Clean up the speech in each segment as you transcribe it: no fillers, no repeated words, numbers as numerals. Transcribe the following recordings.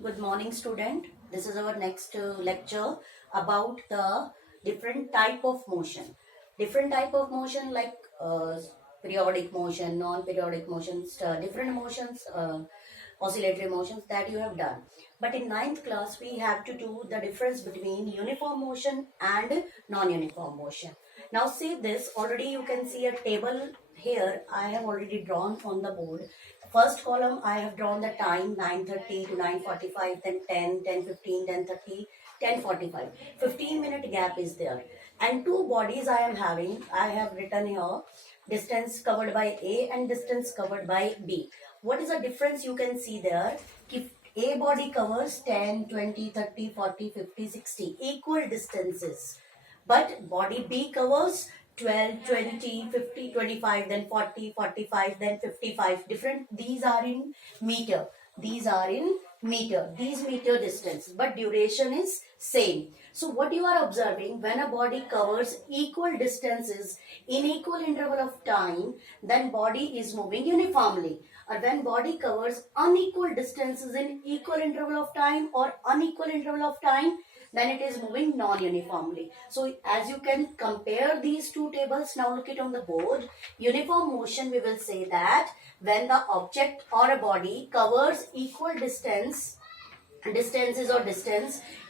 Good morning, student. This is our next lecture about the different type of motion. Different type of motion like periodic motion, non-periodic motions, different motions, oscillatory motions that you have done. But in ninth class, we have to do the difference between uniform motion and non-uniform motion. Now see this, already you can see a table here I have already drawn on the board. First column I have drawn the time 9:30 to 9:45, then 10, 10:15, 10:30, 10:45. 15-minute gap is there. And two bodies I am having. I have written here distance covered by A and distance covered by B. What is the difference you can see there? If A body covers 10, 20, 30, 40, 50, 60 equal distances. But body B covers 12, 20, 50, 25, then 40, 45, then 55. Different, these are in meter. These are in meter. These meter distance. But duration is same. So what you are observing, when a body covers equal distances in equal interval of time, then body is moving uniformly. Or when body covers unequal distances in equal interval of time or unequal interval of time, then it is moving non-uniformly. So as you can compare these two tables, now look it on the board. Uniform motion, we will say that when the object or a body covers equal distances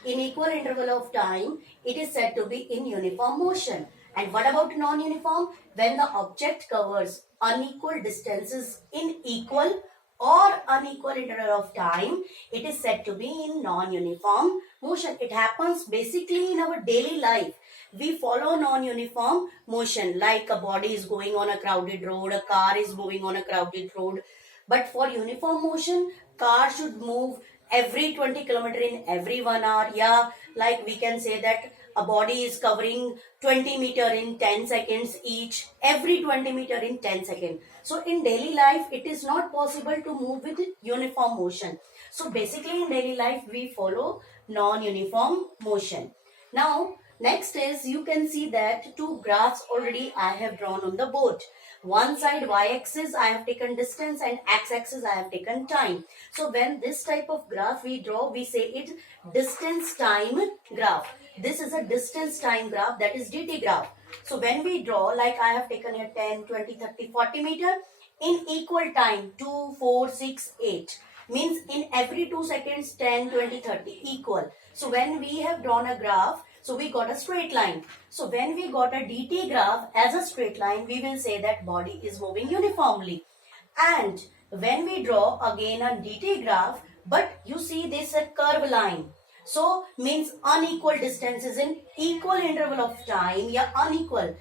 in equal interval of time, it is said to be in uniform motion. And what about non-uniform? When the object covers unequal distances in equal or unequal interval of time, it is said to be in non-uniform motion. It happens basically in our daily life. We follow non-uniform motion, like a body is going on a crowded road, a car is moving on a crowded road. But for uniform motion, car should move every 20 kilometer in every 1 hour. Yeah, like we can say that a body is covering 20 meter in 10 seconds each, every 20 meter in 10 seconds. So in daily life, it is not possible to move with uniform motion. So basically in daily life, we follow non-uniform motion. Now, next is you can see that two graphs already I have drawn on the board. One side y-axis I have taken distance and x-axis I have taken time. So when this type of graph we draw, we say it distance time graph. This is a distance time graph, that is dt graph. So when we draw, like I have taken here 10, 20, 30, 40 meter in equal time 2, 4, 6, 8. Means in every 2 seconds 10, 20, 30 equal. So when we have drawn a graph, so we got a straight line. So when we got a dt graph as a straight line, we will say that body is moving uniformly. And when we draw again a dt graph, but you see this a curve line. So means unequal distances in equal interval of time, yeah, unequal.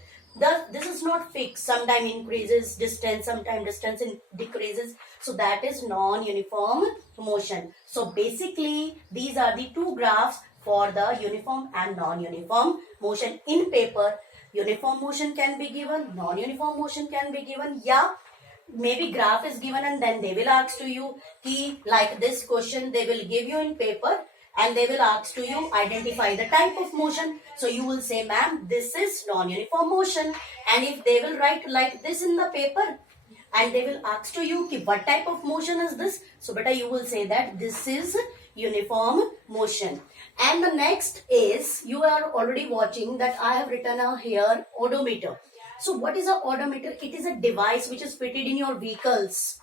This is not fixed. Sometime increases distance, sometime distance decreases. So that is non-uniform motion. So basically these are the two graphs for the uniform and non-uniform motion. In paper, uniform motion can be given, non-uniform motion can be given. Yeah, maybe graph is given and then they will ask to you, like this question they will give you in paper and they will ask to you identify the type of motion. So you will say, ma'am, this is non-uniform motion. And if they will write like this in the paper and they will ask to you, what type of motion is this? So beta, you will say that this is uniform motion. And the next is, you are already watching that I have written here odometer. So what is an odometer? It is a device which is fitted in your vehicles,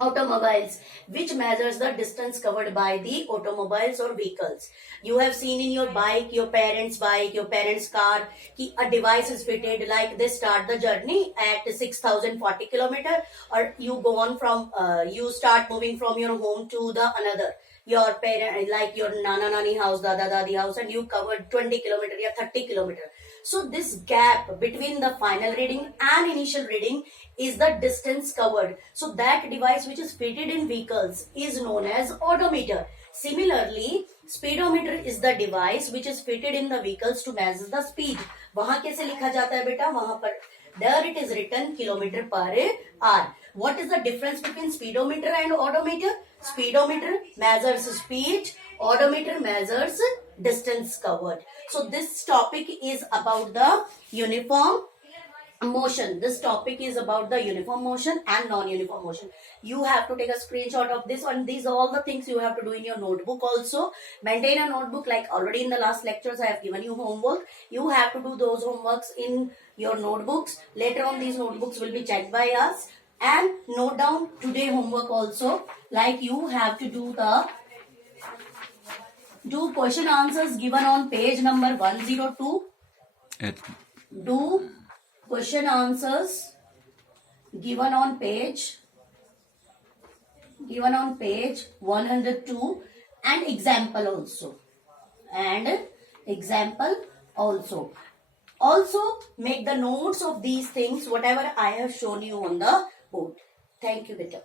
automobiles, which measures the distance covered by the automobiles or vehicles. You have seen in your bike, your parents' car, a device is fitted, like they start the journey at 6,040 kilometer, or you go on from, you start moving from your home to the another. Your parent, like your nana nani house, dada dadi house, and you covered 20 kilometer or 30 kilometer. So this gap between the final reading and initial reading is the distance covered. So that device which is fitted in vehicles is known as odometer. Similarly, speedometer is the device which is fitted in the vehicles to measure the speed. वहाँ कैसे लिखा जाता है बेटा? वहाँ पर there it is written kilometer per hour. What is the difference between speedometer and odometer? Speedometer measures speed, odometer measures distance covered. So this topic is about the uniform motion. This topic is about the uniform motion and non-uniform motion. You have to take a screenshot of this, and these are all the things you have to do in your notebook also. Maintain a notebook, like already in the last lectures I have given you homework. You have to do those homeworks in your notebooks. Later on these notebooks will be checked by us. And note down today homework also, like you have to do question answers given on page number 102. Do question answers given on page 102, and example also. Also make the notes of these things, whatever I have shown you on the board. Thank you, beta.